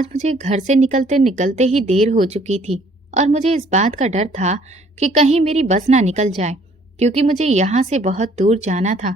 आज मुझे घर से निकलते निकलते ही देर हो चुकी थी और मुझे इस बात का डर था कि कहीं मेरी बस ना निकल जाए, क्योंकि मुझे यहाँ से बहुत दूर जाना था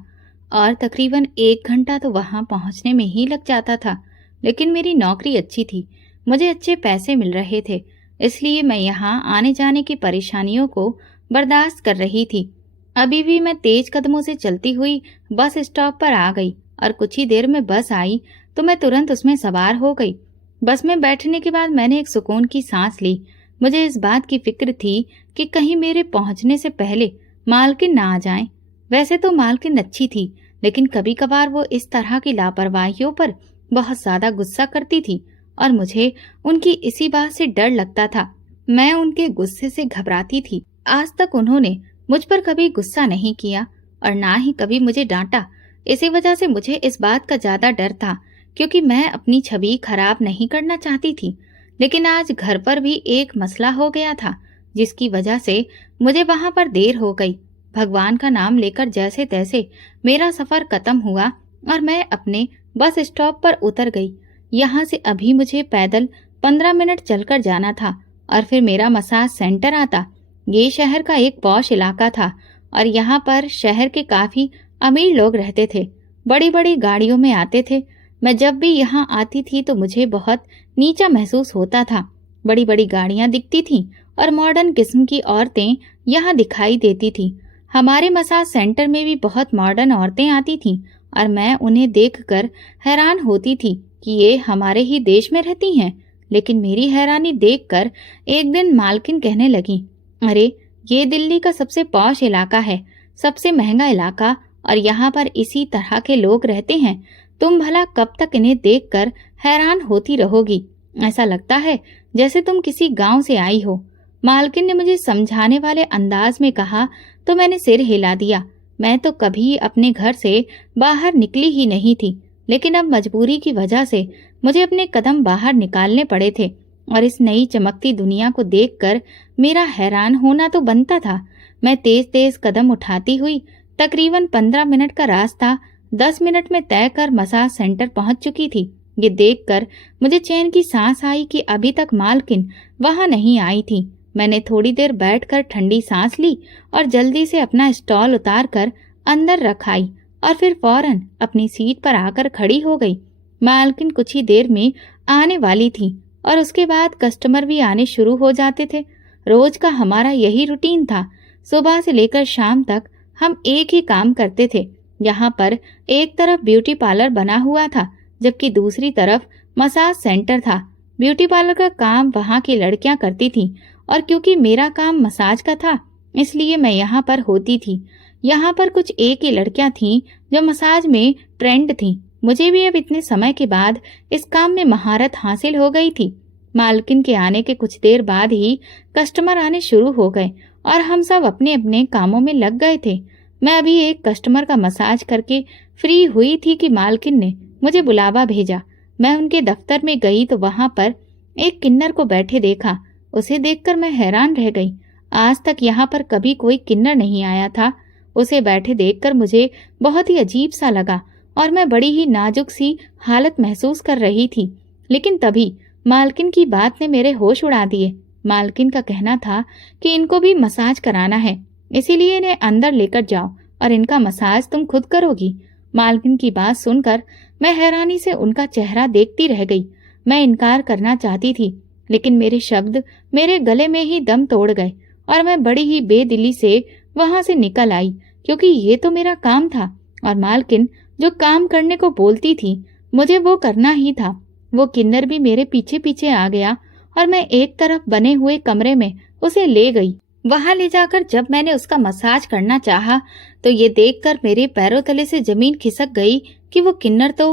और तकरीबन 1 घंटा तो वहाँ पहुँचने में ही लग जाता था। लेकिन मेरी नौकरी अच्छी थी, मुझे अच्छे पैसे मिल रहे थे, इसलिए मैं यहाँ आने जाने की परेशानियों को बर्दाश्त कर रही थी। अभी भी मैं तेज कदमों से चलती हुई बस स्टॉप पर आ गई और कुछ ही देर में बस आई तो मैं तुरंत उसमें सवार हो गई। बस में बैठने के बाद मैंने एक सुकून की सांस ली। मुझे इस बात की फिक्र थी कि कहीं मेरे पहुंचने से पहले मालकिन ना आ जाएं। वैसे तो मालकिन अच्छी थी, लेकिन कभी कभार वो इस तरह की लापरवाहियों पर बहुत ज्यादा गुस्सा करती थी और मुझे उनकी इसी बात से डर लगता था। मैं उनके गुस्से से घबराती थी। आज तक उन्होंने मुझ पर कभी गुस्सा नहीं किया और ना ही कभी मुझे डांटा। इसी वजह से मुझे इस बात का ज्यादा डर था, क्योंकि मैं अपनी छवि खराब नहीं करना चाहती थी। लेकिन आज घर पर भी एक मसला हो गया था, जिसकी वजह से मुझे वहां पर देर हो गई। भगवान का नाम लेकर जैसे तैसे मेरा सफर खत्म हुआ और मैं अपने बस स्टॉप पर उतर गई। यहाँ से अभी मुझे पैदल 15 मिनट चलकर जाना था और फिर मेरा मसाज सेंटर आता। ये शहर का एक पॉश इलाका था और यहाँ पर शहर के काफी अमीर लोग रहते थे, बड़ी बड़ी गाड़ियों में आते थे। मैं जब भी यहाँ आती थी तो मुझे बहुत नीचा महसूस होता था। बड़ी बड़ी गाड़ियाँ दिखती थीं और मॉडर्न किस्म की औरतें यहाँ दिखाई देती थीं। हमारे मसाज सेंटर में भी बहुत मॉडर्न औरतें आती थीं और मैं उन्हें देखकर हैरान होती थी कि ये हमारे ही देश में रहती हैं। लेकिन मेरी हैरानी देखकर एक दिन मालकिन कहने लगी, अरे ये दिल्ली का सबसे पॉश इलाका है, सबसे महंगा इलाका, और यहाँ पर इसी तरह के लोग रहते हैं। तुम भला कब तक इन्हें देखकर हैरान होती रहोगी? ऐसा लगता है जैसे तुम किसी गांव से आई हो। मालकिन ने मुझे समझाने वाले अंदाज में कहा तो मैंने सिर हिला दिया। मैं तो कभी अपने घर से बाहर निकली ही नहीं थी, लेकिन अब मजबूरी की वजह से मुझे अपने कदम बाहर निकालने पड़े थे और इस नई चमकती दुनिया को देखकर मेरा हैरान होना तो बनता था। मैं तेज तेज कदम उठाती हुई तकरीबन 15 मिनट का रास्ता 10 मिनट में तय कर मसाज सेंटर पहुंच चुकी थी। ये देखकर मुझे चैन की सांस आई कि अभी तक मालकिन वहां नहीं आई थी। मैंने थोड़ी देर बैठकर ठंडी सांस ली और जल्दी से अपना स्टॉल उतार कर अंदर रख आई और फिर फौरन अपनी सीट पर आकर खड़ी हो गई। मालकिन कुछ ही देर में आने वाली थी और उसके बाद कस्टमर भी आने शुरू हो जाते थे। रोज का हमारा यही रूटीन था। सुबह से लेकर शाम तक हम एक ही काम करते थे। यहाँ पर एक तरफ ब्यूटी पार्लर बना हुआ था, जबकि दूसरी तरफ मसाज सेंटर था। ब्यूटी पार्लर का काम वहाँ की लड़कियां करती थीं और क्योंकि मेरा काम मसाज का था, इसलिए मैं यहाँ पर होती थी। यहाँ पर कुछ एक ही लड़कियां थीं जो मसाज में ट्रेंड थीं। मुझे भी अब इतने समय के बाद इस काम में महारत हासिल हो गई थी। मालकिन के आने के कुछ देर बाद ही कस्टमर आने शुरू हो गए और हम सब अपने अपने कामों में लग गए थे। मैं अभी एक कस्टमर का मसाज करके फ्री हुई थी कि मालकिन ने मुझे बुलावा भेजा। मैं उनके दफ्तर में गई तो वहां पर एक किन्नर को बैठे देखा। उसे देखकर मैं हैरान रह गई। आज तक यहाँ पर कभी कोई किन्नर नहीं आया था। उसे बैठे देखकर मुझे बहुत ही अजीब सा लगा और मैं बड़ी ही नाजुक सी हालत महसूस कर रही थी। लेकिन तभी मालकिन की बात ने मेरे होश उड़ा दिए। मालकिन का कहना था कि इनको भी मसाज कराना है, इसीलिए इन्हें अंदर लेकर जाओ और इनका मसाज तुम खुद करोगी। मालकिन की बात सुनकर मैं हैरानी से उनका चेहरा देखती रह गई। मैं इनकार करना चाहती थी, लेकिन मेरे शब्द मेरे गले में ही दम तोड़ गए और मैं बड़ी ही बेदिली से वहां से निकल आई, क्योंकि ये तो मेरा काम था और मालकिन जो काम करने को बोलती थी मुझे वो करना ही था। वो किन्नर भी मेरे पीछे पीछे आ गया और मैं एक तरफ बने हुए कमरे में उसे ले गई। वहां ले जाकर जब मैंने उसका मसाज करना चाहा तो ये देखकर मेरे पैरों तले से जमीन खिसक गई कि वो किन्नर तो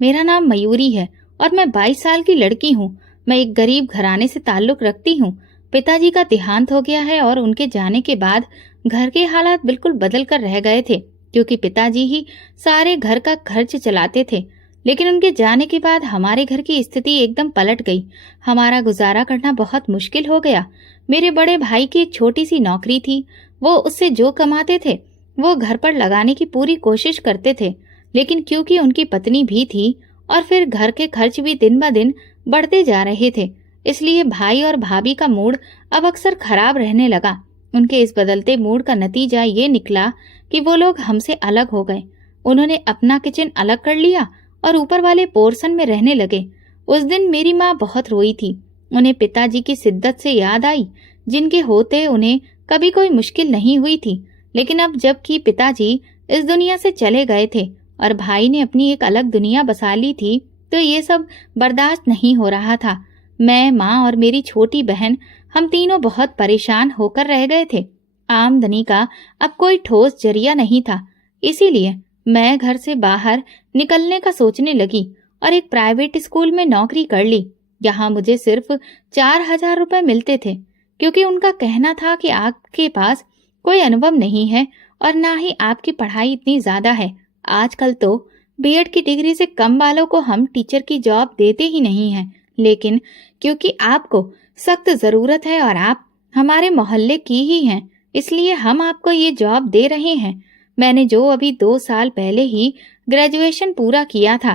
मेरा नाम मयूरी है और मैं 22 साल की लड़की हूँ। मैं एक गरीब घराने से ताल्लुक रखती हूँ। पिताजी का देहांत हो गया है और उनके जाने के बाद घर के हालात बिल्कुल बदल कर रह गए थे, क्योंकि पिताजी ही सारे घर का खर्च चलाते थे। लेकिन उनके जाने के बाद हमारे घर की स्थिति एकदम पलट गई। हमारा गुजारा करना बहुत मुश्किल हो गया। मेरे बड़े भाई की एक छोटी सी नौकरी थी। वो उससे जो कमाते थे वो घर पर लगाने की पूरी कोशिश करते थे, लेकिन क्योंकि उनकी पत्नी भी थी और फिर घर के खर्च भी दिन ब दिन बढ़ते जा रहे थे, इसलिए भाई और भाभी का मूड अब अक्सर खराब रहने लगा। उनके इस बदलते मूड का नतीजा ये निकला कि वो लोग हमसे अलग हो गए। उन्होंने अपना किचन अलग कर लिया और ऊपर वाले पोर्शन में रहने लगे। उस दिन मेरी माँ बहुत रोई थी। उन्हें पिताजी की शिद्दत से याद आई, जिनके होते उन्हें कभी कोई मुश्किल नहीं हुई थी। लेकिन अब जबकि पिताजी इस दुनिया से चले गए थे और भाई ने अपनी एक अलग दुनिया बसा ली थी, तो ये सब बर्दाश्त नहीं हो रहा था। मैं, माँ और मेरी छोटी बहन, हम तीनों बहुत परेशान होकर रह गए थे। आमदनी का अब कोई ठोस जरिया नहीं था, इसीलिए मैं घर से बाहर निकलने का सोचने लगी और एक प्राइवेट स्कूल में नौकरी कर ली। यहाँ मुझे सिर्फ 4,000 रुपए मिलते थे, क्योंकि उनका कहना था कि आपके पास कोई अनुभव नहीं है और ना ही आपकी पढ़ाई इतनी ज्यादा है। आजकल तो बीएड की डिग्री से कम वालों को हम टीचर की जॉब देते ही नहीं हैं, लेकिन क्योंकि आपको सख्त जरूरत है और आप हमारे मोहल्ले की ही हैं, इसलिए हम आपको ये जॉब दे रहे हैं। मैंने जो अभी 2 साल पहले ही ग्रेजुएशन पूरा किया था,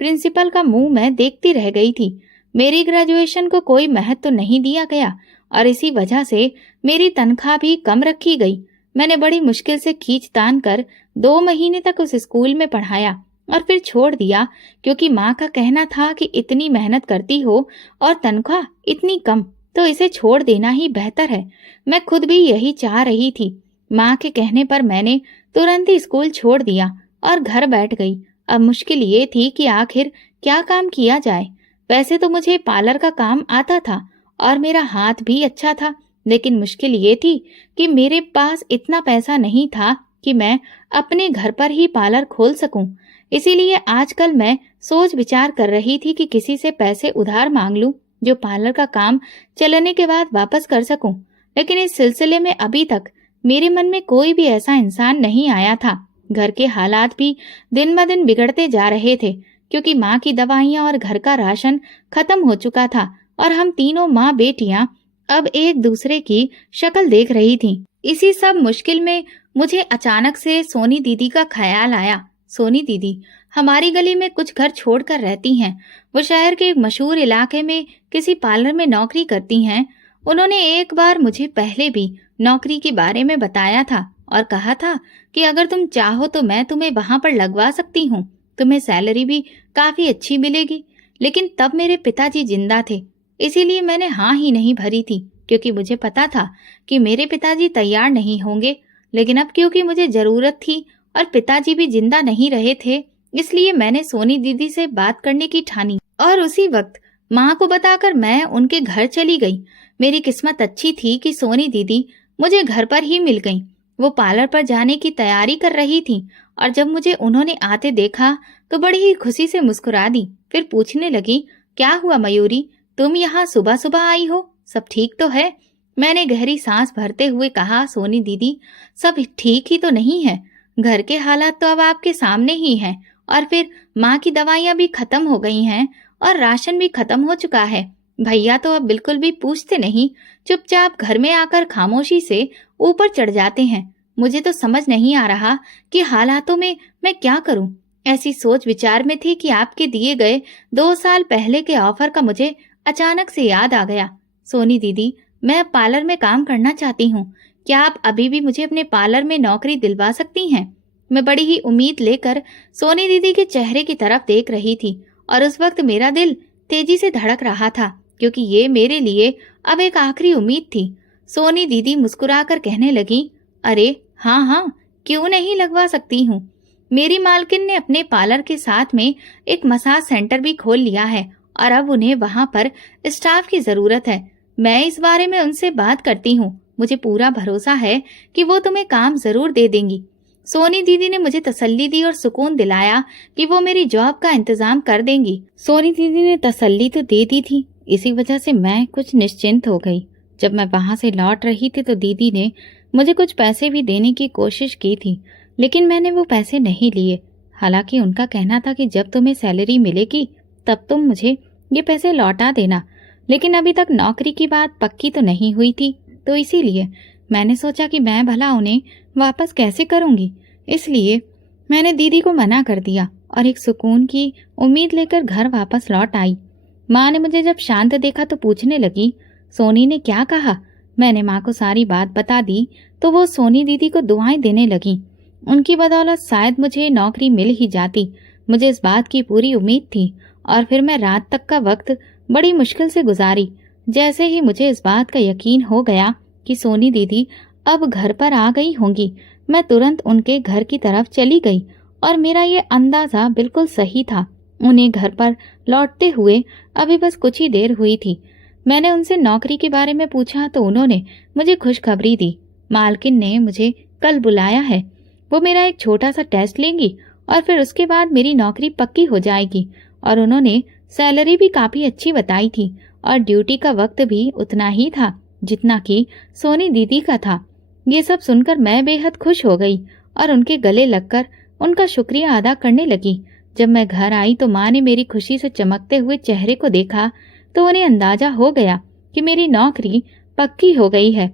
प्रिंसिपल का मुंह मैं देखती रह गई थी। मेरी ग्रेजुएशन को कोई महत्व नहीं दिया गया और इसी वजह से मेरी तनख्वाह भी कम रखी गई। मैंने बड़ी मुश्किल से खींच-तान कर 2 महीने तक उस स्कूल में पढ़ाया और फिर छोड़ दिया, क्योंकि माँ का कहना था कि इतनी मेहनत करती हो और तनख्वाह इतनी कम, तो इसे छोड़ देना ही बेहतर है। मैं खुद भी यही चाह रही थी। माँ के कहने पर मैंने तुरंत ही स्कूल छोड़ दिया और घर बैठ गई। अब मुश्किल ये थी कि आखिर क्या काम किया जाए। वैसे तो मुझे पार्लर का काम आता था और मेरा हाथ भी अच्छा था, लेकिन मुश्किल ये थी कि मेरे पास इतना पैसा नहीं था कि मैं अपने घर पर ही पार्लर खोल सकूं। इसीलिए आजकल मैं सोच विचार कर रही थी कि किसी से पैसे उधार मांग लूं, जो पार्लर का काम चलने के बाद वापस कर सकूं। लेकिन इस सिलसिले में अभी तक मेरे मन में कोई भी ऐसा इंसान नहीं आया था। घर के हालात भी दिन ब दिन बिगड़ते जा रहे थे, क्योंकि माँ की दवाइयाँ और घर का राशन खत्म हो चुका था और हम तीनों माँ बेटियां अब एक दूसरे की शक्ल देख रही थीं। इसी सब मुश्किल में मुझे अचानक से सोनी दीदी का ख्याल आया। सोनी दीदी हमारी गली में कुछ घर छोड़कर रहती हैं। वो शहर के एक मशहूर इलाके में किसी पार्लर में नौकरी करती हैं। उन्होंने एक बार मुझे पहले भी नौकरी के बारे में बताया था और कहा था कि अगर तुम चाहो तो मैं तुम्हें वहां पर लगवा सकती हूँ। तुम्हें सैलरी भी काफी अच्छी मिलेगी। लेकिन तब मेरे पिताजी जिंदा थे, इसीलिए मैंने हाँ ही नहीं भरी थी, क्योंकि मुझे पता था कि मेरे पिताजी तैयार नहीं होंगे। लेकिन अब क्योंकि मुझे जरूरत थी और पिताजी भी जिंदा नहीं रहे थे, इसलिए मैंने सोनी दीदी से बात करने की ठानी और उसी वक्त माँ को बताकर मैं उनके घर चली गई। मेरी किस्मत अच्छी थी कि सोनी दीदी मुझे घर पर ही मिल गईं। वो पार्लर पर जाने की तैयारी कर रही थी और जब मुझे उन्होंने आते देखा तो बड़ी ही खुशी से मुस्कुरा दी। फिर पूछने लगी, क्या हुआ मयूरी, तुम यहाँ सुबह सुबह आई हो, सब ठीक तो है? मैंने गहरी सांस भरते हुए कहा, सोनी दीदी सब ठीक ही तो नहीं है। घर के हालात तो अब आपके सामने ही हैं और फिर माँ की दवाइयाँ भी खत्म हो गई हैं और राशन भी खत्म हो चुका है। भैया तो अब बिल्कुल भी पूछते नहीं, चुपचाप घर में आकर खामोशी से ऊपर चढ़ जाते हैं। मुझे तो समझ नहीं आ रहा कि हालातों में मैं क्या करूं। ऐसी सोच विचार में थी कि आपके दिए गए 2 साल पहले के ऑफर का मुझे अचानक से याद आ गया। सोनी दीदी, मैं अब पार्लर में काम करना चाहती हूँ। क्या आप अभी भी मुझे अपने पार्लर में नौकरी दिलवा सकती हैं? मैं बड़ी ही उम्मीद लेकर सोनी दीदी के चेहरे की तरफ देख रही थी और उस वक्त मेरा दिल तेजी से धड़क रहा था, क्योंकि ये मेरे लिए अब एक आखिरी उम्मीद थी। सोनी दीदी मुस्कुराकर कहने लगी, अरे हाँ हाँ, क्यों नहीं लगवा सकती हूँ। मेरी मालकिन ने अपने पार्लर के साथ में एक मसाज सेंटर भी खोल लिया है और अब उन्हें वहाँ पर स्टाफ की जरूरत है। मैं इस बारे में उनसे बात करती हूँ। मुझे पूरा भरोसा है कि वो तुम्हें काम जरूर दे देंगी। सोनी दीदी ने मुझे तसल्ली दी और सुकून दिलाया कि वो मेरी जॉब का इंतजाम कर देंगी। सोनी दीदी ने तसल्ली तो दे दी थी, इसी वजह से मैं कुछ निश्चिंत हो गई। जब मैं वहां से लौट रही थी तो दीदी ने मुझे कुछ पैसे भी देने की कोशिश की थी, लेकिन मैंने वो पैसे नहीं लिए। हालांकि उनका कहना था कि जब तुम्हें सैलरी मिलेगी तब तुम मुझे ये पैसे लौटा देना, लेकिन अभी तक नौकरी की बात पक्की तो नहीं हुई थी, तो इसीलिए मैंने सोचा कि मैं भला उन्हें वापस कैसे करूंगी। इसलिए मैंने दीदी को मना कर दिया और एक सुकून की उम्मीद लेकर घर वापस लौट आई। माँ ने मुझे जब शांत देखा तो पूछने लगी, सोनी ने क्या कहा? मैंने माँ को सारी बात बता दी तो वो सोनी दीदी को दुआएं देने लगी। उनकी बदौलत शायद मुझे नौकरी मिल ही जाती, मुझे इस बात की पूरी उम्मीद थी। और फिर मैं रात तक का वक्त बड़ी मुश्किल से गुजारी। जैसे ही मुझे इस बात का यकीन हो गया कि सोनी दीदी अब घर पर आ गई होंगी, मैं तुरंत उनके घर की तरफ चली गई। और मेरा ये अंदाजा बिल्कुल सही था। उन्हें घर पर लौटते हुए अभी बस कुछ ही देर हुई थी। मैंने उनसे नौकरी के बारे में पूछा तो उन्होंने मुझे खुशखबरी दी। मालकिन ने मुझे कल बुलाया है। वो मेरा एक छोटा सा टेस्ट लेंगी और फिर उसके बाद मेरी नौकरी पक्की हो जाएगी। और उन्होंने सैलरी भी काफ़ी अच्छी बताई थी और ड्यूटी का वक्त भी उतना ही था जितना कि सोनी दीदी का था। ये सब सुनकर मैं बेहद खुश हो गई और उनके गले लगकर उनका शुक्रिया अदा करने लगी। जब मैं घर आई तो माँ ने मेरी खुशी से चमकते हुए चेहरे को देखा तो उन्हें अंदाजा हो गया कि मेरी नौकरी पक्की हो गई है।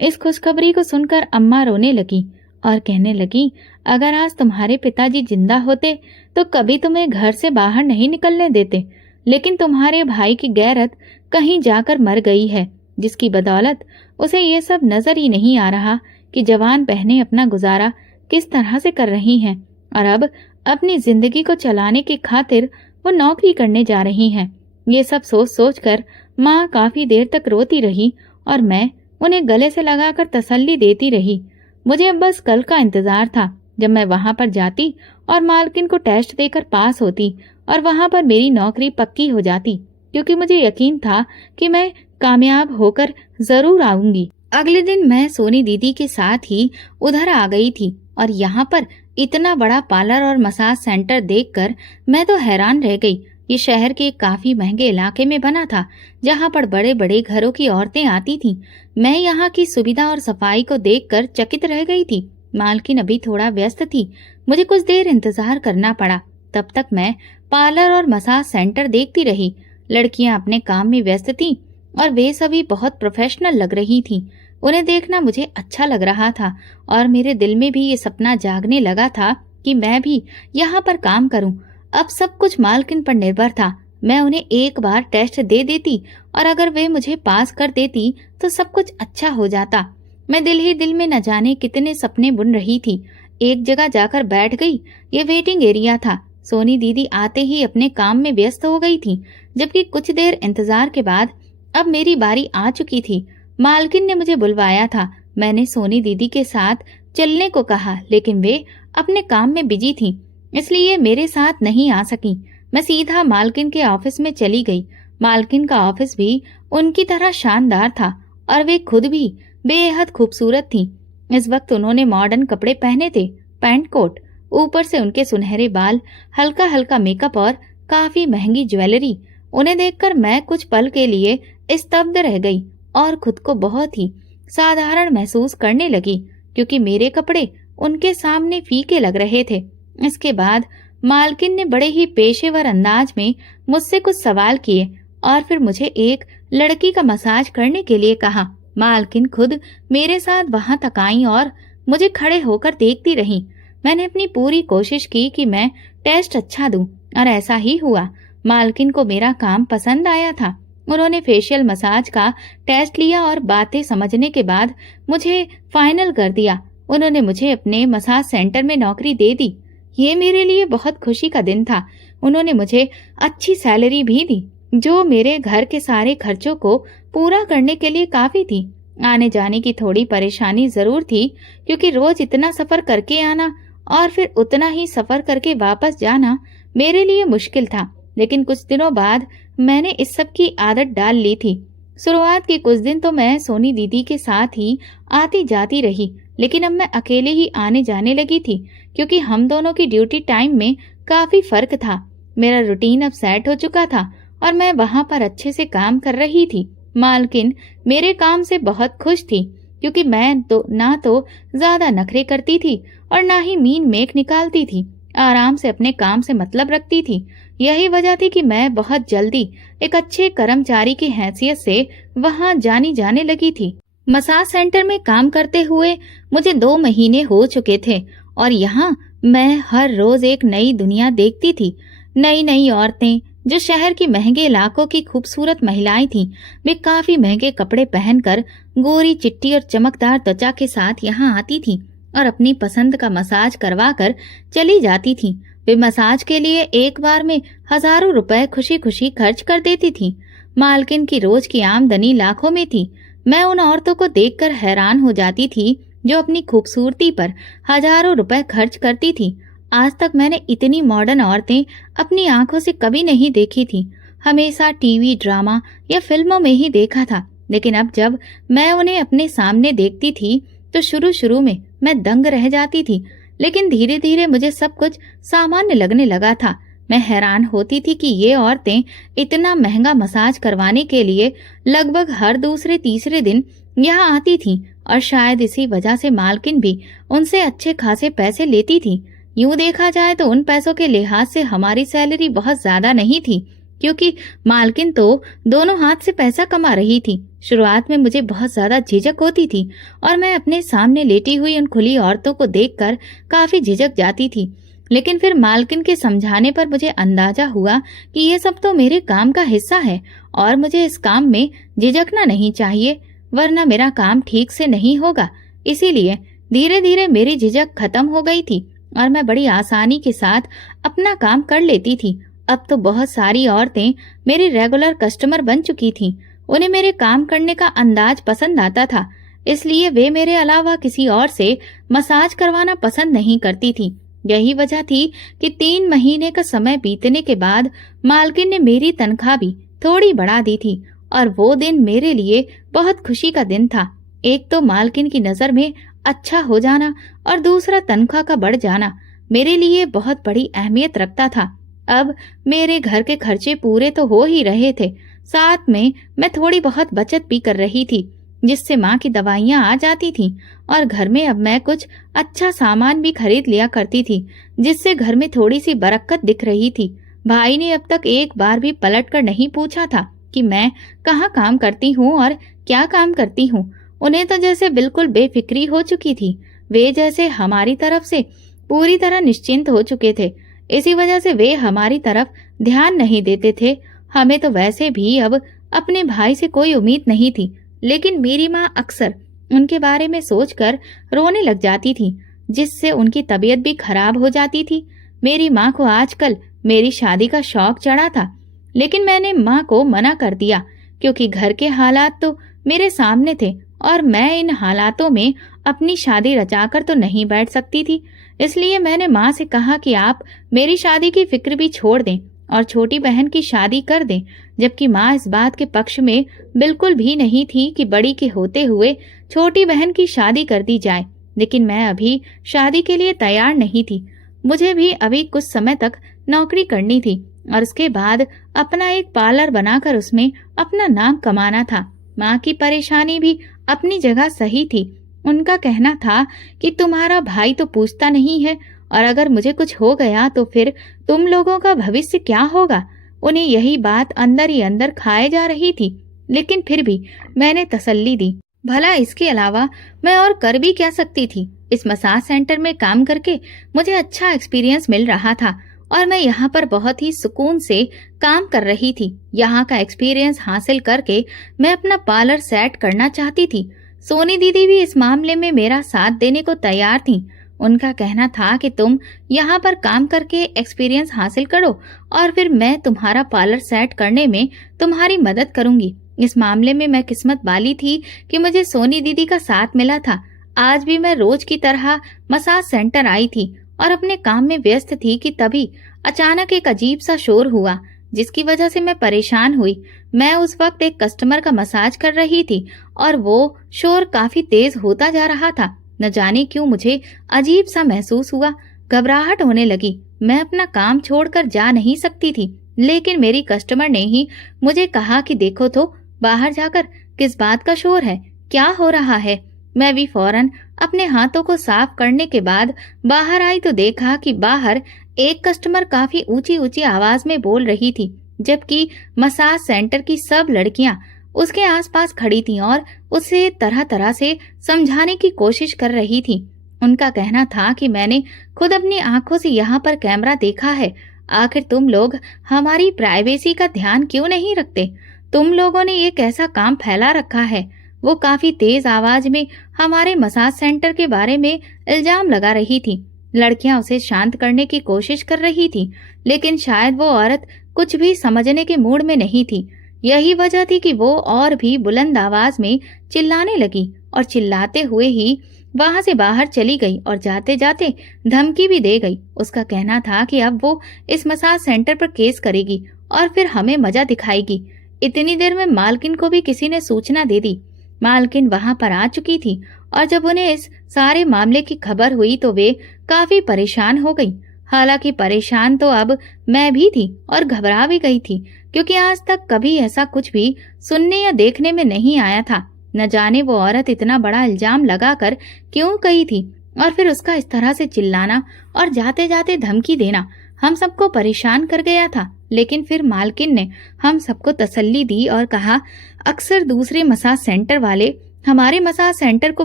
इस खुशखबरी को सुनकर अम्मा रोने लगी और कहने लगी, अगर आज तुम्हारे पिताजी जिंदा होते तो कभी तुम्हें घर से बाहर नहीं निकलने देते, लेकिन तुम्हारे भाई की गैरत कहीं जाकर मर गई है, जिसकी बदौलत उसे ये सब नजर ही नहीं आ रहा कि जवान बहनें अपना गुजारा किस तरह से कर रही हैं और अब अपनी जिंदगी को चलाने की खातिर वो नौकरी करने जा रही हैं। ये सब सोच सोच कर माँ काफी देर तक रोती रही और मैं उन्हें गले से लगाकर तसल्ली देती रही। मुझे अब बस कल का इंतजार था जब मैं वहां पर जाती और मालकिन को टेस्ट देकर पास होती और वहां पर मेरी नौकरी पक्की हो जाती, क्योंकि मुझे यकीन था कि मैं कामयाब होकर जरूर आऊंगी। अगले दिन मैं सोनी दीदी के साथ ही उधर आ गई थी और यहाँ पर इतना बड़ा पार्लर और मसाज सेंटर देखकर मैं तो हैरान रह गई। ये शहर के काफी महंगे इलाके में बना था जहाँ पर बड़े बड़े घरों की औरतें आती थीं। मैं यहाँ की सुविधा और सफाई को देखकर चकित रह गई थी। मालकिन अभी थोड़ा व्यस्त थी, मुझे कुछ देर इंतजार करना पड़ा। तब तक मैं पार्लर और मसाज सेंटर देखती रही। लड़कियां अपने काम में व्यस्त थीं और वे सभी बहुत प्रोफेशनल लग रही थीं। उन्हें देखना मुझे अच्छा लग रहा था और मेरे दिल में भी ये सपना जागने लगा था कि मैं भी यहाँ पर काम करूं। अब सब कुछ मालकिन पर निर्भर था। मैं उन्हें एक बार टेस्ट दे देती और अगर वे मुझे पास कर देती तो सब कुछ अच्छा हो जाता। मैं दिल ही दिल में न जाने कितने सपने बुन रही थी। एक जगह जाकर बैठ गई। ये वेटिंग एरिया था। सोनी दीदी आते ही अपने काम में व्यस्त हो गई थी, जबकि कुछ देर इंतजार के बाद अब मेरी बारी आ चुकी थी। मालकिन ने मुझे बुलवाया था। मैंने सोनी दीदी के साथ चलने को कहा, लेकिन वे अपने काम में बिजी थीं, इसलिए मेरे साथ नहीं आ सकी। मैं सीधा मालकिन के ऑफिस में चली गई। मालकिन का ऑफिस भी उनकी तरह शानदार था और वे खुद भी बेहद खूबसूरत थीं। इस वक्त उन्होंने मॉडर्न कपड़े पहने थे, पैंट कोट, ऊपर से उनके सुनहरे बाल, हल्का हल्का मेकअप और काफी महंगी ज्वेलरी। उन्हें देखकर मैं कुछ पल के लिए स्तब्ध रह गई और खुद को बहुत ही साधारण महसूस करने लगी, क्योंकि मेरे कपड़े उनके सामने फीके लग रहे थे। इसके बाद मालकिन ने बड़े ही पेशेवर अंदाज में मुझसे कुछ सवाल किए और फिर मुझे एक लड़की का मसाज करने के लिए कहा। मालकिन खुद मेरे साथ वहां तक आई और मुझे खड़े होकर देखती रही। मैंने अपनी पूरी कोशिश की कि मैं टेस्ट अच्छा दूं और ऐसा ही हुआ। मालकिन को मेरा काम पसंद आया था। उन्होंने फेशियल मसाज का टेस्ट लिया और बातें समझने के बाद मुझे फाइनल कर दिया। उन्होंने मुझे अपने मसाज सेंटर में नौकरी दे दी। ये मेरे लिए बहुत खुशी का दिन था। उन्होंने मुझे अच्छी सैलरी भी दी, जो मेरे घर के सारे खर्चों को पूरा करने के लिए काफी थी। आने जाने की थोड़ी परेशानी जरूर थी, क्योंकि रोज इतना सफर करके आना और फिर उतना ही सफर करके वापस जाना मेरे लिए मुश्किल था। लेकिन कुछ दिनों बाद मैंने इस सब की आदत डाल ली थी। शुरुआत के कुछ दिन तो मैं सोनी दीदी के साथ ही आती जाती रही, लेकिन अब मैं अकेले ही आने जाने लगी थी, क्योंकि हम दोनों की ड्यूटी टाइम में काफी फर्क था। मेरा रूटीन अब सेट हो चुका था और मैं वहां पर अच्छे से काम कर रही थी। मालकिन मेरे काम से बहुत खुश थी, क्योंकि मैं तो ना तो ज्यादा नखरे करती थी और ना ही मीन मेख निकालती थी। आराम से अपने काम से मतलब रखती थी। यही वजह थी कि मैं बहुत जल्दी एक अच्छे कर्मचारी की हैसियत से वहां जानी जाने लगी थी। मसाज सेंटर में काम करते हुए मुझे 2 महीने हो चुके थे और यहाँ मैं हर रोज एक नई दुनिया देखती थी। नई नई औरतें, जो शहर की महंगे इलाकों की खूबसूरत महिलाएं थीं, वे काफी महंगे कपड़े पहनकर गोरी चिट्टी और चमकदार त्वचा के साथ यहाँ आती थीं और अपनी पसंद का मसाज करवा कर चली जाती थीं। वे मसाज के लिए एक बार में हजारों रुपए खुशी खुशी खर्च कर देती थीं। मालकिन की रोज की आमदनी लाखों में थी। मैं उन औरतों को देखकर हैरान हो जाती थी जो अपनी खूबसूरती पर हजारों रुपए खर्च करती थी। आज तक मैंने इतनी मॉडर्न औरतें अपनी आंखों से कभी नहीं देखी थी। हमेशा टीवी ड्रामा या फिल्मों में ही देखा था, लेकिन अब जब मैं उन्हें अपने सामने देखती थी तो शुरू शुरू में मैं दंग रह जाती थी, लेकिन धीरे धीरे मुझे सब कुछ सामान्य लगने लगा था। मैं हैरान होती थी कि ये औरतें इतना महंगा मसाज करवाने के लिए लगभग हर दूसरे तीसरे दिन यहाँ आती थीं और शायद इसी वजह से मालकिन भी उनसे अच्छे खासे पैसे लेती थी। यूं देखा जाए तो उन पैसों के लिहाज से हमारी सैलरी बहुत ज्यादा नहीं थी, क्योंकि मालकिन तो दोनों हाथ से पैसा कमा रही थी। शुरुआत में मुझे बहुत ज्यादा झिझक होती थी और मैं अपने सामने लेटी हुई उन खुली औरतों को देखकर काफी झिझक जाती थी, लेकिन फिर मालकिन के समझाने पर मुझे अंदाजा हुआ कि ये सब तो मेरे काम का हिस्सा है और मुझे इस काम में झिझकना नहीं चाहिए, वरना मेरा काम ठीक से नहीं होगा। इसीलिए धीरे धीरे मेरी झिझक खत्म हो गई थी और मैं बड़ी आसानी के साथ अपना काम कर लेती थी। अब तो बहुत सारी औरतें मेरी रेगुलर कस्टमर बन चुकी थीं। उन्हें मेरे काम करने का अंदाज पसंद आता था, इसलिए वे मेरे अलावा किसी और से मसाज करवाना पसंद नहीं करती थी। यही वजह थी कि 3 महीने का समय बीतने के बाद मालकिन ने मेरी तनख्वाह भी थोड़ी बढ़ा दी थी और वो दिन मेरे लिए बहुत खुशी का दिन था। एक तो मालकिन की नजर में अच्छा हो जाना और दूसरा तनख्वाह का बढ़ जाना मेरे लिए बहुत बड़ी अहमियत रखता था। अब मेरे घर के खर्चे पूरे तो हो ही रहे थे, साथ में मैं थोड़ी बहुत बचत भी कर रही थी, जिससे माँ की दवाइयाँ आ जाती थीं और घर में अब मैं कुछ अच्छा सामान भी खरीद लिया करती थी, जिससे घर में थोड़ी सी बरकत दिख रही थी। भाई ने अब तक एक बार भी पलट कर नहीं पूछा था कि मैं कहाँ काम करती हूँ और क्या काम करती हूँ। उन्हें तो जैसे बिल्कुल बेफिक्री हो चुकी थी। वे जैसे हमारी तरफ से पूरी तरह निश्चिंत हो चुके थे। इसी वजह से वे हमारी तरफ ध्यान नहीं देते थे। हमें तो वैसे भी अब अपने भाई से कोई उम्मीद नहीं थी, लेकिन मेरी माँ अक्सर उनके बारे में सोचकर रोने लग जाती थी, जिससे उनकी तबीयत भी खराब हो जाती थी। मेरी माँ को आजकल मेरी शादी का शौक चढ़ा था, लेकिन मैंने माँ को मना कर दिया, क्योंकि घर के हालात तो मेरे सामने थे और मैं इन हालातों में अपनी शादी रचाकर तो नहीं बैठ सकती थी। इसलिए मैंने माँ से कहा कि आप मेरी शादी की फिक्र भी छोड़ दें और छोटी बहन की शादी कर दें, जबकि माँ इस बात के पक्ष में बिल्कुल भी नहीं थी कि बड़ी के होते हुए छोटी बहन की शादी कर दी जाए। लेकिन मैं अभी शादी के लिए तैयार नहीं थी। मुझे भी अभी कुछ समय तक नौकरी करनी थी और उसके बाद अपना एक पार्लर बनाकर उसमें अपना नाम कमाना था। माँ की परेशानी भी अपनी जगह सही थी। उनका कहना था कि तुम्हारा भाई तो पूछता नहीं है और अगर मुझे कुछ हो गया तो फिर तुम लोगों का भविष्य क्या होगा। उन्हें यही बात अंदर ही अंदर खाए जा रही थी, लेकिन फिर भी मैंने तसल्ली दी। भला इसके अलावा मैं और कर भी क्या सकती थी। इस मसाज सेंटर में काम करके मुझे अच्छा एक्सपीरियंस मिल रहा था और मैं यहाँ पर बहुत ही सुकून से काम कर रही थी। यहाँ का एक्सपीरियंस हासिल करके मैं अपना पार्लर सेट करना चाहती थी। सोनी दीदी भी इस मामले में मेरा साथ देने को तैयार थी। उनका कहना था कि तुम यहाँ पर काम करके एक्सपीरियंस हासिल करो और फिर मैं तुम्हारा पार्लर सेट करने में तुम्हारी मदद करूंगी। इस मामले में मैं किस्मत वाली थी कि मुझे सोनी दीदी का साथ मिला था। आज भी मैं रोज की तरह मसाज सेंटर आई थी और अपने काम में व्यस्त थी कि तभी अचानक एक अजीब सा शोर हुआ, जिसकी वजह से मैं परेशान हुई। मैं उस वक्त एक कस्टमर का मसाज कर रही थी और वो शोर काफी तेज होता जा रहा था। न जाने क्यों मुझे अजीब सा महसूस हुआ, घबराहट होने लगी। मैं अपना काम छोड़कर जा नहीं सकती थी, लेकिन मेरी कस्टमर ने ही मुझे कहा कि देखो तो बाहर जाकर किस बात का शोर है, क्या हो रहा है। मैं भी फौरन अपने हाथों को साफ करने के बाद बाहर आई तो देखा कि बाहर एक कस्टमर काफी ऊंची ऊंची आवाज में बोल रही थी, जबकि मसाज सेंटर की सब लड़कियां उसके आसपास खड़ी थीं और उसे तरह तरह से समझाने की कोशिश कर रही थी। उनका कहना था कि मैंने खुद अपनी आंखों से यहाँ पर कैमरा देखा है, आखिर तुम लोग हमारी प्राइवेसी का ध्यान क्यों नहीं रखते? तुम लोगों ने ये कैसा काम फैला रखा है? वो काफी तेज आवाज में हमारे मसाज सेंटर के बारे में इल्जाम लगा रही थी। लड़कियां उसे शांत करने की कोशिश कर रही थी, लेकिन शायद वो औरत कुछ भी समझने के मूड में नहीं थी। यही वजह थी कि वो और भी बुलंद आवाज में चिल्लाने लगी और चिल्लाते हुए ही वहां से बाहर चली गई और जाते जाते धमकी भी दे गई। उसका कहना था कि अब वो इस मसाज सेंटर पर केस करेगी और फिर हमें मजा दिखाएगी। इतनी देर में मालकिन को भी किसी ने सूचना दे दी। मालकिन वहां पर आ चुकी थी और जब उन्हें इस सारे मामले की खबर हुई तो वे काफी परेशान हो गई। हालांकि परेशान तो अब मैं भी थी और घबरा भी गई थी, क्योंकि आज तक कभी ऐसा कुछ भी सुनने या देखने में नहीं आया था। न जाने वो औरत इतना बड़ा इल्जाम लगाकर क्यों गई थी और फिर उसका इस तरह से चिल्लाना और जाते जाते धमकी देना हम सबको परेशान कर गया था। लेकिन फिर मालकिन ने हम सबको तसल्ली दी और कहा, अक्सर दूसरे मसाज सेंटर वाले हमारे मसाज सेंटर को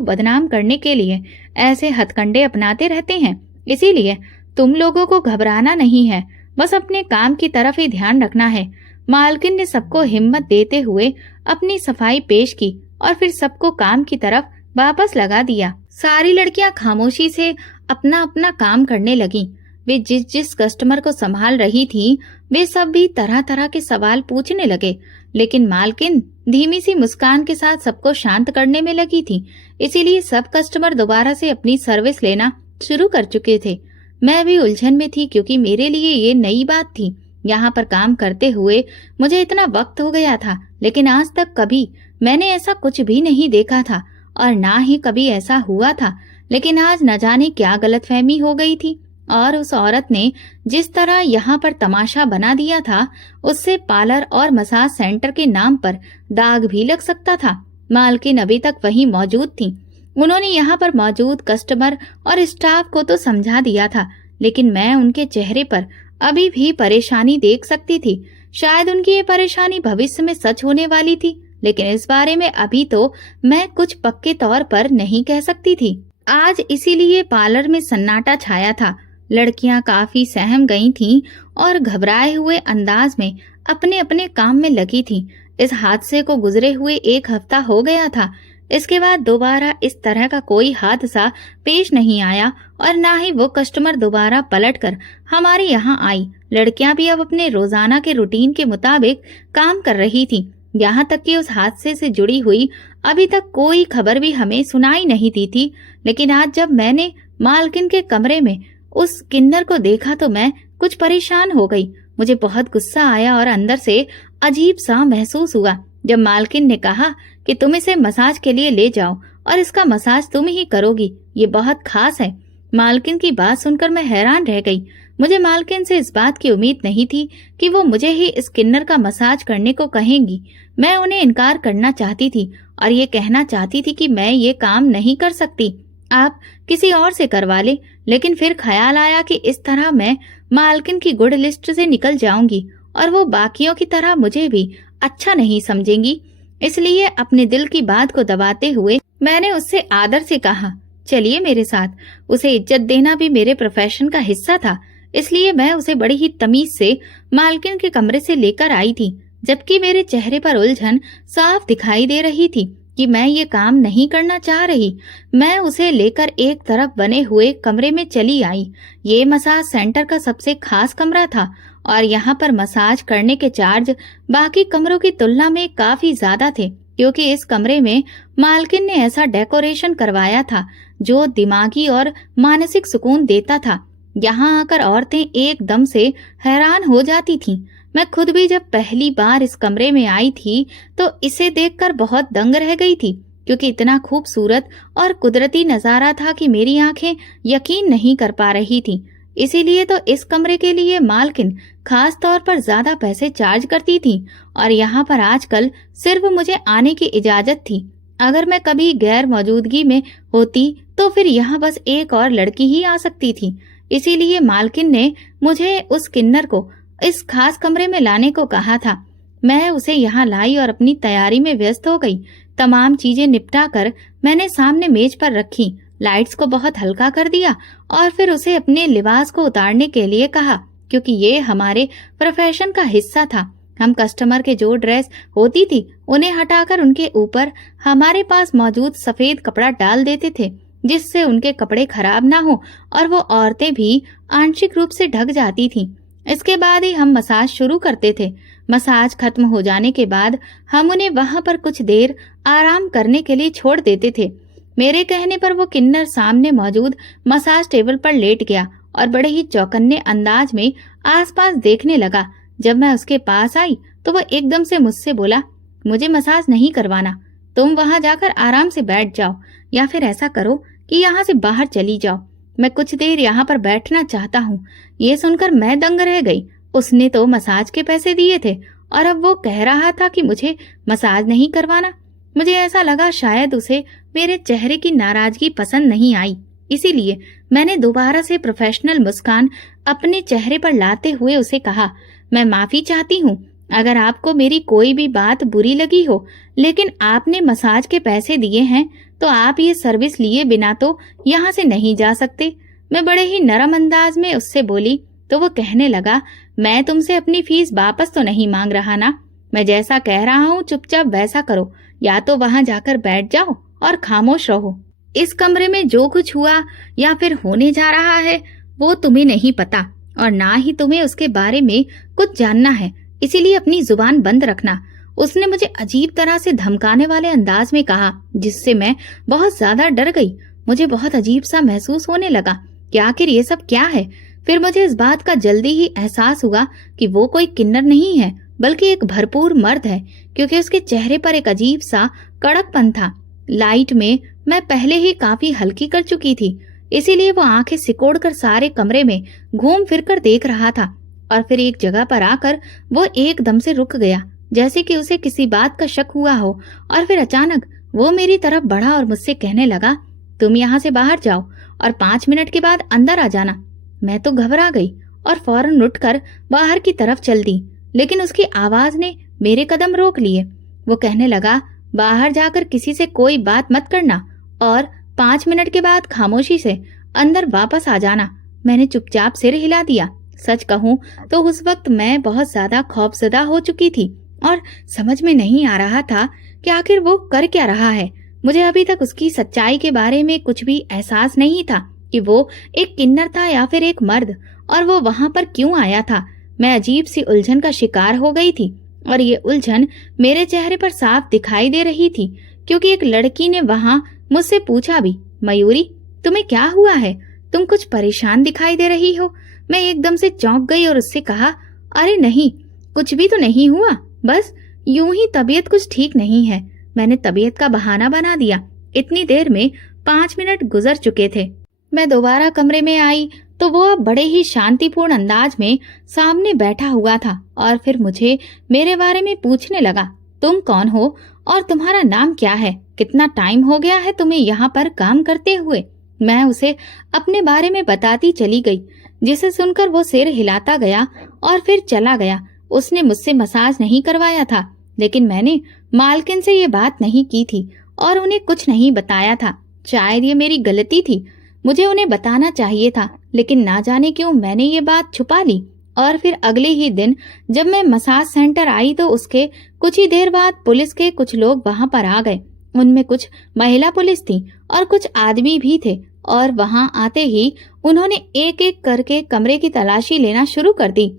बदनाम करने के लिए ऐसे हथकंडे अपनाते रहते हैं, इसीलिए तुम लोगों को घबराना नहीं है, बस अपने काम की तरफ ही ध्यान रखना है। मालकिन ने सबको हिम्मत देते हुए अपनी सफाई पेश की और फिर सबको काम की तरफ वापस लगा दिया। सारी लड़कियां खामोशी से अपना अपना काम करने लगीं। वे जिस जिस कस्टमर को संभाल रही थीं, वे सब भी तरह तरह के सवाल पूछने लगे, लेकिन मालकिन धीमी सी मुस्कान के साथ सबको शांत करने में लगी थी। इसीलिए सब कस्टमर दोबारा से अपनी सर्विस लेना शुरू कर चुके थे। मैं भी उलझन में थी, क्योंकि मेरे लिए ये नई बात थी। यहाँ पर काम करते हुए मुझे इतना वक्त हो गया था, लेकिन आज तक कभी मैंने ऐसा कुछ भी नहीं देखा था और ना ही कभी ऐसा हुआ था। लेकिन आज न जाने क्या गलतफहमी हो गई थी और उस औरत ने जिस तरह यहाँ पर तमाशा बना दिया था, उससे पार्लर और मसाज सेंटर के नाम पर दाग भी लग सकता था। मालकिन अभी तक वहीं मौजूद थी। उन्होंने यहाँ पर मौजूद कस्टमर और स्टाफ को तो समझा दिया था, लेकिन मैं उनके चेहरे पर अभी भी परेशानी देख सकती थी। शायद उनकी ये परेशानी भविष्य में सच होने वाली थी, लेकिन इस बारे में अभी तो मैं कुछ पक्के तौर पर नहीं कह सकती थी। आज इसीलिए पार्लर में सन्नाटा छाया था। लड़कियां काफी सहम गई थीं और घबराए हुए अंदाज में अपने अपने काम में लगी थीं। इस हादसे को गुजरे हुए 1 हफ्ता हो गया था। इसके बाद दोबारा इस तरह का कोई हादसा पेश नहीं आया और ना ही वो कस्टमर दोबारा पलटकर हमारे यहाँ आई। लड़कियां भी अब अपने रोजाना के रूटीन के मुताबिक काम कर रही थी। यहाँ तक कि उस हादसे से जुड़ी हुई अभी तक कोई खबर भी हमें सुनाई नहीं दी थी। लेकिन आज जब मैंने मालकिन के कमरे में उस किन्नर को देखा तो मैं कुछ परेशान हो गई। मुझे बहुत गुस्सा आया और अंदर से अजीब सा महसूस हुआ जब मालकिन ने कहा कि तुम इसे मसाज के लिए ले जाओ और इसका मसाज तुम ही करोगी, ये बहुत खास है। मालकिन की बात सुनकर मैं हैरान रह गई। मुझे मालकिन से इस बात की उम्मीद नहीं थी कि वो मुझे ही इस किन्नर का मसाज करने को कहेंगी। मैं उन्हें इनकार करना चाहती थी और ये कहना चाहती थी कि मैं ये काम नहीं कर सकती, आप किसी और से करवा ले। लेकिन फिर ख्याल आया कि इस तरह मैं मालकिन की गुड लिस्ट से निकल जाऊंगी और वो बाकियों की तरह मुझे भी अच्छा नहीं समझेंगी। इसलिए अपने दिल की बात को दबाते हुए मैंने उससे आदर से कहा, चलिए मेरे साथ। उसे इज्जत देना भी मेरे प्रोफेशन का हिस्सा था, इसलिए मैं उसे बड़ी ही तमीज से मालकिन के कमरे से लेकर आई थी, जबकि मेरे चेहरे पर उलझन साफ दिखाई दे रही थी कि मैं ये काम नहीं करना चाह रही। मैं उसे लेकर एक तरफ बने हुए कमरे में चली आई। ये मसाज सेंटर का सबसे खास कमरा था और यहाँ पर मसाज करने के चार्ज बाकी कमरों की तुलना में काफी ज्यादा थे, क्योंकि इस कमरे में मालकिन ने ऐसा डेकोरेशन करवाया था जो दिमागी और मानसिक सुकून देता था। यहाँ आकर औरतें एकदम से हैरान हो जाती थीं। मैं खुद भी जब पहली बार इस कमरे में आई थी तो इसे देखकर बहुत दंग रह गई थी, क्योंकि इतना खूबसूरत और कुदरती नजारा था कि मेरी आंखें यकीन नहीं कर पा रही थी। इसीलिए तो इस कमरे के लिए मालकिन खास तौर पर ज्यादा पैसे चार्ज करती थी और यहाँ पर आजकल सिर्फ मुझे आने की इजाजत थी। अगर मैं कभी गैर मौजूदगी में होती तो फिर यहाँ बस एक और लड़की ही आ सकती थी। इसीलिए मालकिन ने मुझे उस किन्नर को इस खास कमरे में लाने को कहा था। मैं उसे यहाँ लाई और अपनी तैयारी में व्यस्त हो गई। तमाम चीजें निपटा कर मैंने सामने मेज पर रखी, लाइट्स को बहुत हल्का कर दिया और फिर उसे अपने लिबास को उतारने के लिए कहा। क्योंकि ये हमारे प्रोफेशन का हिस्सा था। हम कस्टमर के जो ड्रेस होती थी उन्हें हटाकर उनके ऊपर हमारे पास मौजूद सफेद कपड़ा डाल देते थे, जिससे उनके कपड़े खराब ना हो और वो औरतें भी आंशिक रूप से ढक जाती थीं। इसके बाद ही हम मसाज शुरू करते थे। मसाज खत्म हो जाने के बाद हम उन्हें वहां पर कुछ देर आराम करने के लिए छोड़ देते थे। मेरे कहने पर वो किन्नर सामने मौजूद मसाज टेबल पर लेट गया और बड़े ही चौकन्ने अंदाज में आसपास देखने लगा। जब मैं उसके पास आई तो वो एकदम से मुझसे बोला, मुझे मसाज नहीं करवाना, तुम वहां जाकर आराम से बैठ जाओ, या फिर ऐसा करो कि यहाँ से बाहर चली जाओ। मैं कुछ देर यहाँ पर बैठना चाहता हूँ। ये सुनकर मैं दंग रह गई। उसने तो मसाज के पैसे दिए थे और अब वो कह रहा था कि मुझे मसाज नहीं करवाना। मुझे ऐसा लगा शायद उसे मेरे चेहरे की नाराजगी पसंद नहीं आई, इसीलिए मैंने दोबारा से प्रोफेशनल मुस्कान अपने चेहरे पर लाते हुए उसे कहा, मैं माफी चाहती हूँ अगर आपको मेरी कोई भी बात बुरी लगी हो, लेकिन आपने मसाज के पैसे दिए हैं तो आप ये सर्विस लिए बिना तो यहाँ से नहीं जा सकते। मैं बड़े ही नरम अंदाज में उससे बोली तो वो कहने लगा, मैं तुमसे अपनी फीस वापस तो नहीं मांग रहा ना, मैं जैसा कह रहा हूँ चुपचाप वैसा करो, या तो वहां जाकर बैठ जाओ और खामोश रहो। इस कमरे में जो कुछ हुआ या फिर होने जा रहा है वो तुम्हें नहीं पता और ना ही तुम्हें उसके बारे में कुछ जानना है, इसीलिए अपनी जुबान बंद रखना। उसने मुझे अजीब तरह से धमकाने वाले अंदाज में कहा, जिससे मैं बहुत ज्यादा डर गई। मुझे बहुत अजीब सा महसूस होने लगा कि आखिर ये सब क्या है। फिर मुझे इस बात का जल्दी ही एहसास हुआ कि वो कोई किन्नर नहीं है बल्कि एक भरपूर मर्द है, क्योंकि उसके चेहरे पर एक अजीब सा कड़कपन था। लाइट में मैं पहले ही काफी हल्की कर चुकी थी, इसीलिए वो आंखें सिकोड़कर सारे कमरे में घूम फिर कर देख रहा था और फिर एक जगह पर आकर वो एकदम से रुक गया, जैसे कि उसे किसी बात का शक हुआ हो। और फिर अचानक वो मेरी तरफ बढ़ा और मुझसे कहने लगा, तुम यहाँ से बाहर जाओ और 5 मिनट के बाद अंदर आ जाना। मैं तो घबरा गई और फौरन उठकर बाहर की तरफ चल दी, लेकिन उसकी आवाज ने मेरे कदम रोक लिए। वो कहने लगा, बाहर जाकर किसी से कोई बात मत करना और 5 मिनट के बाद खामोशी से अंदर वापस आ जाना। मैंने चुपचाप सिर हिला दिया। सच कहूँ तो उस वक्त मैं बहुत ज्यादा खौफजदा हो चुकी थी और समझ में नहीं आ रहा था कि आखिर वो कर क्या रहा है। मुझे अभी तक उसकी सच्चाई के बारे में कुछ भी एहसास नहीं था कि वो एक किन्नर था या फिर एक मर्द, और वो वहां पर क्यों आया था। मैं अजीब सी उलझन का शिकार हो गई थी और ये उलझन मेरे चेहरे पर साफ दिखाई दे रही थी, क्योंकि एक लड़की ने वहां मुझसे पूछा भी, मयूरी तुम्हें क्या हुआ है, तुम कुछ परेशान दिखाई दे रही हो। मैं एकदम से चौंक गई और उससे कहा, अरे नहीं, कुछ भी तो नहीं हुआ, बस यूं ही तबीयत कुछ ठीक नहीं है। मैंने तबीयत का बहाना बना दिया। इतनी देर में 5 मिनट गुजर चुके थे। मैं दोबारा कमरे में आई तो वो अब बड़े ही शांतिपूर्ण अंदाज में सामने बैठा हुआ था और फिर मुझे मेरे बारे में पूछने लगा, तुम कौन हो और तुम्हारा नाम क्या है, कितना टाइम हो गया है तुम्हें यहाँ पर काम करते हुए। मैं उसे अपने बारे में बताती चली गई, जिसे सुनकर वो सिर हिलाता गया और फिर चला गया। उसने मुझसे मसाज नहीं करवाया था, लेकिन मैंने मालकिन से ये बात नहीं की थी और उन्हें कुछ नहीं बताया था। शायद ये मेरी गलती थी, मुझे उन्हें बताना चाहिए था, लेकिन ना जाने क्यों मैंने ये बात छुपा ली। और फिर अगले ही दिन जब मैं मसाज सेंटर आई तो उसके कुछ ही देर बाद पुलिस के कुछ लोग वहां पर आ गए। उनमें कुछ महिला पुलिस थी और कुछ आदमी भी थे, और वहां आते ही उन्होंने एक एक करके कमरे की तलाशी लेना शुरू कर दी।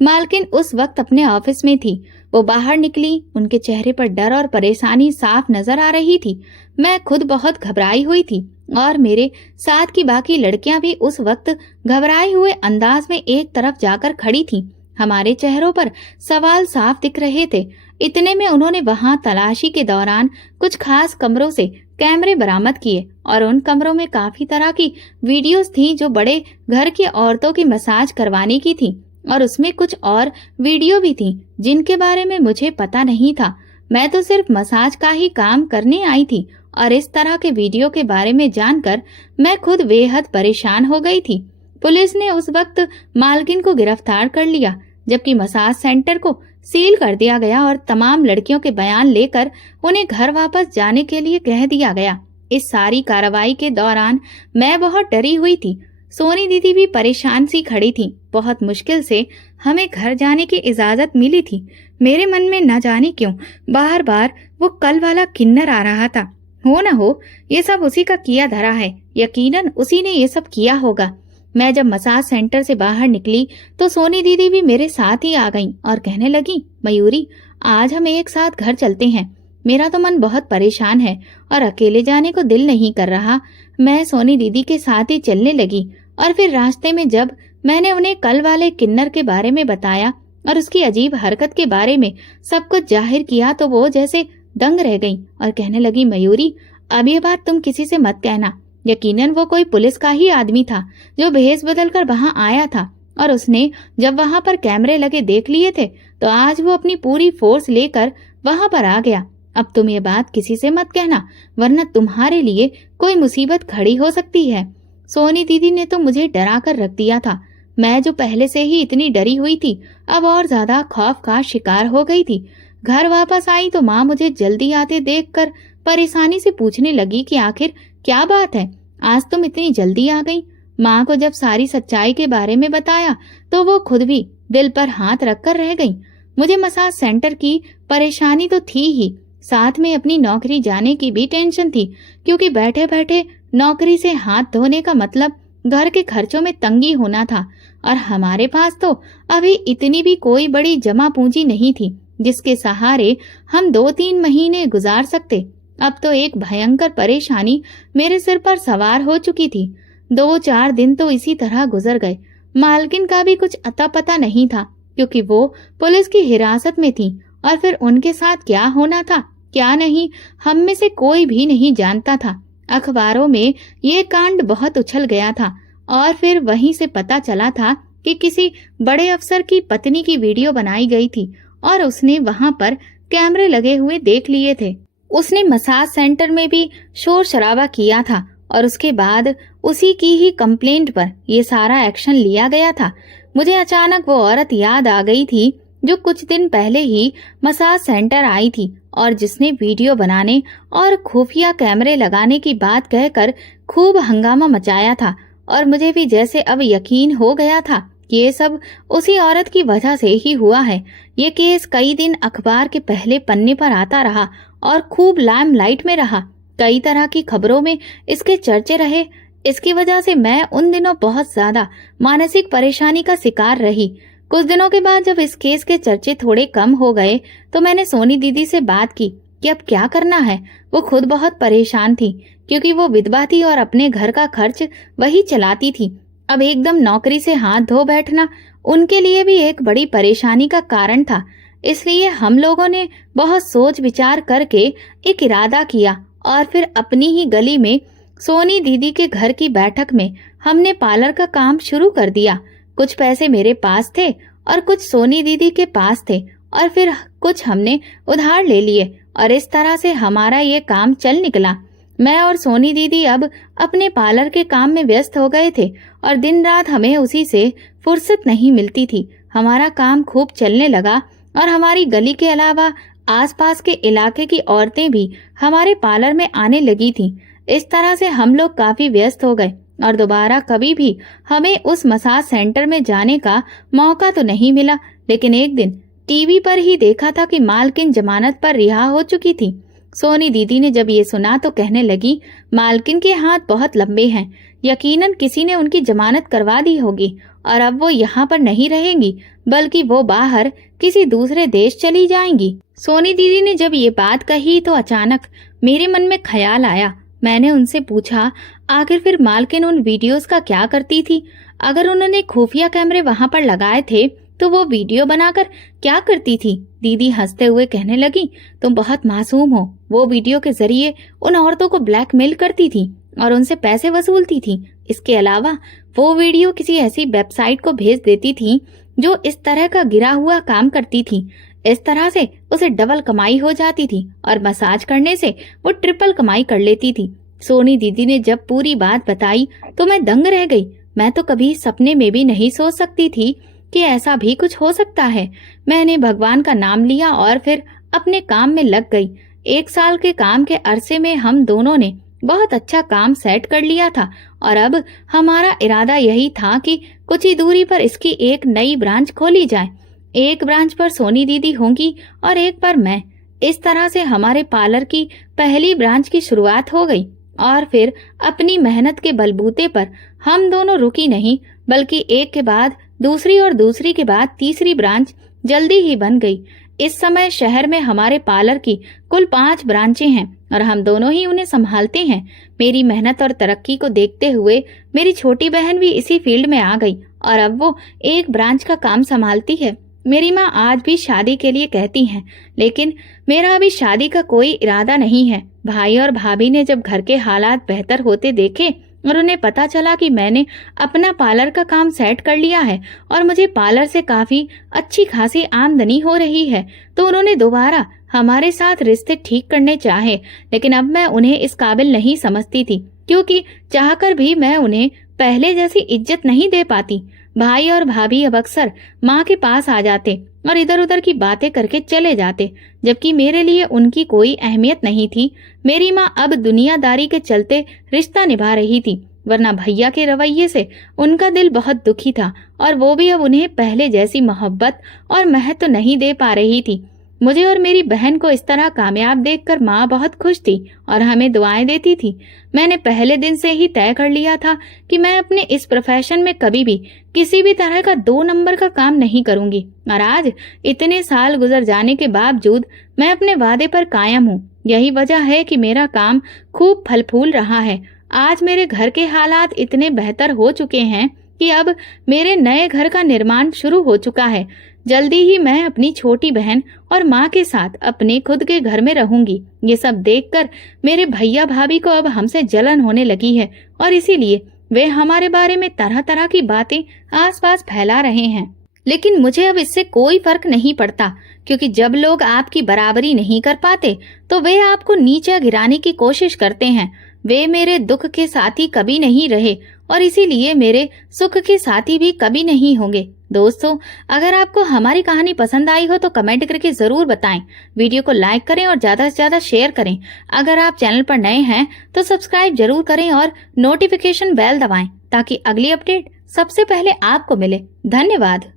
मालकिन उस वक्त अपने ऑफिस में थी। वो बाहर निकली, उनके चेहरे पर डर और परेशानी साफ नजर आ रही थी। मैं खुद बहुत घबराई हुई थी और मेरे साथ की बाकी लड़कियां भी उस वक्त घबराए हुए अंदाज में एक तरफ जाकर खड़ी थीं। हमारे चेहरों पर सवाल साफ दिख रहे थे। इतने में उन्होंने वहां तलाशी के दौरान कुछ खास कमरों से कैमरे बरामद किए और उन कमरों में काफी तरह की वीडियोस थी जो बड़े घर की औरतों की मसाज करवाने की थी, और उसमें कुछ और वीडियो भी थी जिनके बारे में मुझे पता नहीं था। मैं तो सिर्फ मसाज का ही काम करने आई थी और इस तरह के वीडियो के बारे में जानकर मैं खुद बेहद परेशान हो गई थी। पुलिस ने उस वक्त मालकिन को गिरफ्तार कर लिया, जबकि मसाज सेंटर को सील कर दिया गया और तमाम लड़कियों के बयान लेकर उन्हें घर वापस जाने के लिए कह दिया गया। इस सारी कार्रवाई के दौरान मैं बहुत डरी हुई थी। सोनी दीदी भी परेशान सी खड़ी थी। बहुत मुश्किल से हमें घर जाने की इजाजत मिली थी। मेरे मन में न जाने क्यों बार बार वो कल वाला किन्नर आ रहा था। हो न हो ये सब उसी का किया धरा है, यकीनन उसी ने ये सब किया होगा। मैं जब मसाज सेंटर से बाहर निकली तो सोनी दीदी भी मेरे साथ ही आ गईं और कहने लगी, मयूरी आज हम एक साथ घर चलते हैं। मेरा तो मन बहुत परेशान है और अकेले जाने को दिल नहीं कर रहा। मैं सोनी दीदी के साथ ही चलने लगी और फिर रास्ते में जब मैंने उन्हें कल वाले किन्नर के बारे में बताया और उसकी अजीब हरकत के बारे में सब कुछ जाहिर किया तो वो जैसे दंग रह गई और कहने लगी, मयूरी अब ये बात तुम किसी से मत कहना। यकीनन वो कोई पुलिस का ही आदमी था जो भेष बदलकर वहां आया था और उसने जब वहां पर कैमरे लगे देख लिए थे तो आज वो अपनी पूरी फोर्स लेकर वहां पर आ गया। अब तुम ये बात किसी से मत कहना वरना तुम्हारे लिए कोई मुसीबत खड़ी हो सकती है। सोनी दीदी ने तो मुझे डरा कर रख दिया था। मैं जो पहले से ही इतनी डरी हुई थी अब और ज्यादा खौफ का शिकार हो गई थी। घर वापस आई तो माँ मुझे जल्दी आते देखकर परेशानी से पूछने लगी कि आखिर क्या बात है, आज तुम इतनी जल्दी आ गई। माँ को जब सारी सच्चाई के बारे में बताया तो वो खुद भी दिल पर हाथ रखकर रह गई। मुझे मसाज सेंटर की परेशानी तो थी ही, साथ में अपनी नौकरी जाने की भी टेंशन थी, क्योंकि बैठे बैठे नौकरी से हाथ धोने का मतलब घर के खर्चों में तंगी होना था और हमारे पास तो अभी इतनी भी कोई बड़ी जमा पूंजी नहीं थी जिसके सहारे हम 2-3 महीने गुजार सकते। अब तो एक भयंकर परेशानी मेरे सिर पर सवार हो चुकी थी। 2-4 दिन तो इसी तरह गुजर गए। मालकिन का भी कुछ अता पता नहीं था क्योंकि वो पुलिस की हिरासत में थी और फिर उनके साथ क्या होना था क्या नहीं हम में से कोई भी नहीं जानता था। अखबारों में ये कांड बहुत उछल गया था और फिर वहीं से पता चला था कि किसी बड़े अफसर की पत्नी की वीडियो बनाई गई थी और उसने वहां पर कैमरे लगे हुए देख लिए थे। उसने मसाज सेंटर में भी शोर शराबा किया था और उसके बाद उसी की ही कंप्लेंट पर ये सारा एक्शन लिया गया था। मुझे अचानक वो औरत याद आ गई थी जो कुछ दिन पहले ही मसाज सेंटर आई थी और जिसने वीडियो बनाने और खुफिया कैमरे लगाने की बात कहकर खूब हंगामा मचाया था। और मुझे भी जैसे अब यकीन हो गया था कि ये सब उसी औरत की वजह से ही हुआ है। ये केस कई दिन अखबार के पहले पन्ने पर आता रहा और खूब लाइमलाइट में रहा। कई तरह की खबरों में इसके चर्चे रहे। इसकी वजह से मैं उन दिनों बहुत ज्यादा मानसिक परेशानी का शिकार रही। कुछ दिनों के बाद जब इस केस के चर्चे थोड़े कम हो गए तो मैंने सोनी दीदी से बात की कि अब क्या करना है। वो खुद बहुत परेशान थी क्योंकि वो विधवा थी और अपने घर का खर्च वही चलाती थी। अब एकदम नौकरी से हाथ धो बैठना उनके लिए भी एक बड़ी परेशानी का कारण था। इसलिए हम लोगों ने बहुत सोच विचार करके एक इरादा किया और फिर अपनी ही गली में सोनी दीदी के घर की बैठक में हमने पार्लर का काम शुरू कर दिया। कुछ पैसे मेरे पास थे और कुछ सोनी दीदी के पास थे और फिर कुछ हमने उधार ले लिए और इस तरह से हमारा ये काम चल निकला। मैं और सोनी दीदी अब अपने पार्लर के काम में व्यस्त हो गए थे और दिन रात हमें उसी से फुर्सत नहीं मिलती थी। हमारा काम खूब चलने लगा और हमारी गली के अलावा आसपास के इलाके की औरतें भी हमारे पार्लर में आने लगी थीं। इस तरह से हम लोग काफी व्यस्त हो गए और दोबारा कभी भी हमें उस मसाज सेंटर में जाने का मौका तो नहीं मिला। लेकिन एक दिन टीवी पर ही देखा था कि मालकिन जमानत पर रिहा हो चुकी थी। सोनी दीदी ने जब ये सुना तो कहने लगी, मालकिन के हाथ बहुत लंबे हैं, यकीनन किसी ने उनकी जमानत करवा दी होगी और अब वो यहाँ पर नहीं रहेंगी बल्कि वो बाहर किसी दूसरे देश चली जाएंगी। सोनी दीदी ने जब ये बात कही तो अचानक मेरे मन में ख्याल आया। मैंने उनसे पूछा, आखिर फिर मालकिन उन वीडियोस का क्या करती थी? अगर उन्होंने खुफिया कैमरे वहां पर लगाए थे तो वो वीडियो बनाकर क्या करती थी? दीदी हंसते हुए कहने लगी, तुम बहुत मासूम हो। वो वीडियो के जरिए उन औरतों को ब्लैकमेल करती थी और उनसे पैसे वसूलती थी। इसके अलावा वो वीडियो किसी ऐसी वेबसाइट को भेज देती थी जो इस तरह का गिरा हुआ काम करती थी। इस तरह से उसे डबल कमाई हो जाती थी और मसाज करने से वो ट्रिपल कमाई कर लेती थी। सोनी दीदी ने जब पूरी बात बताई तो मैं दंग रह गई। मैं तो कभी सपने में भी नहीं सोच सकती थी कि ऐसा भी कुछ हो सकता है। मैंने भगवान का नाम लिया और फिर अपने काम में लग गई। 1 साल के काम के अरसे में हम दोनों ने बहुत अच्छा काम सेट कर लिया था और अब हमारा इरादा यही था कि कुछ ही दूरी पर इसकी एक नई ब्रांच खोली जाए। एक ब्रांच पर सोनी दीदी होंगी और एक पर मैं। इस तरह से हमारे पार्लर की पहली ब्रांच की शुरुआत हो गई और फिर अपनी मेहनत के बलबूते पर हम दोनों रुकी नहीं, बल्कि एक के बाद दूसरी और दूसरी के बाद तीसरी ब्रांच जल्दी ही बन गई। इस समय शहर में हमारे पार्लर की कुल 5 ब्रांचें हैं और हम दोनों ही उन्हें संभालते हैं। मेरी मेहनत और तरक्की को देखते हुए मेरी छोटी बहन भी इसी फील्ड में आ गई और अब वो एक ब्रांच का काम संभालती है। मेरी माँ आज भी शादी के लिए कहती हैं, लेकिन मेरा अभी शादी का कोई इरादा नहीं है। भाई और भाभी ने जब घर के हालात बेहतर होते देखे और उन्हें पता चला कि मैंने अपना पार्लर का काम सेट कर लिया है और मुझे पार्लर से काफी अच्छी खासी आमदनी हो रही है, तो उन्होंने दोबारा हमारे साथ रिश्ते ठीक करने चाहे। लेकिन अब मैं उन्हें इस काबिल नहीं समझती थी, क्योंकि चाहकर भी मैं उन्हें पहले जैसी इज्जत नहीं दे पाती। भाई और भाभी अब अक्सर माँ के पास आ जाते और इधर उधर की बातें करके चले जाते, जबकि मेरे लिए उनकी कोई अहमियत नहीं थी। मेरी माँ अब दुनियादारी के चलते रिश्ता निभा रही थी, वरना भैया के रवैये से उनका दिल बहुत दुखी था और वो भी अब उन्हें पहले जैसी मोहब्बत और महत्व नहीं दे पा रही थी। मुझे और मेरी बहन को इस तरह कामयाब देखकर माँ बहुत खुश थी और हमें दुआएं देती थी। मैंने पहले दिन से ही तय कर लिया था कि मैं अपने इस प्रोफेशन में कभी भी किसी भी तरह का 2 नंबर का काम नहीं करूंगी और आज इतने साल गुजर जाने के बावजूद मैं अपने वादे पर कायम हूँ। यही वजह है कि मेरा काम खूब फल फूल रहा है। आज मेरे घर के हालात इतने बेहतर हो चुके हैं कि अब मेरे नए घर का निर्माण शुरू हो चुका है। जल्दी ही मैं अपनी छोटी बहन और माँ के साथ अपने खुद के घर में रहूंगी। ये सब देखकर मेरे भैया भाभी को अब हमसे जलन होने लगी है और इसीलिए वे हमारे बारे में तरह तरह की बातें आसपास फैला रहे हैं। लेकिन मुझे अब इससे कोई फर्क नहीं पड़ता, क्योंकि जब लोग आपकी बराबरी नहीं कर पाते तो वे आपको नीचे गिराने की कोशिश करते हैं। वे मेरे दुख के साथी कभी नहीं रहे और इसीलिए मेरे सुख के साथी भी कभी नहीं होंगे। दोस्तों, अगर आपको हमारी कहानी पसंद आई हो तो कमेंट करके जरूर बताएं। वीडियो को लाइक करें और ज्यादा से ज्यादा शेयर करें। अगर आप चैनल पर नए हैं तो सब्सक्राइब जरूर करें और नोटिफिकेशन बेल दबाएं ताकि अगली अपडेट सबसे पहले आपको मिले। धन्यवाद।